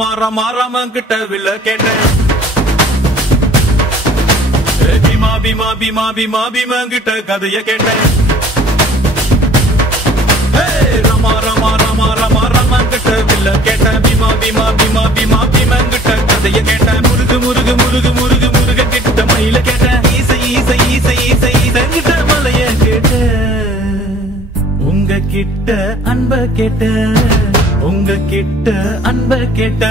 ரமன் கிட்ட வில்ல கேட்டேன். பீமா கிட்ட கதைய கேட்டேன். ரமன் கிட்ட வில்ல கேட்டேன். பீமா கிட்ட கதைய கேட்டேன். முருகு கிட்ட மயில கேட்டேன். ஈச கிட்ட மலைய கேட்டேன். உங்க கிட்ட அன்ப கேட்டேன். உங்க கிட்ட அன்ப கேட்டேன்.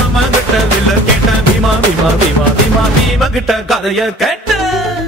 ரமன் கிட்ட வில்ல கேட்டேன். பீமா கிட்ட கதைய கேட்டேன்.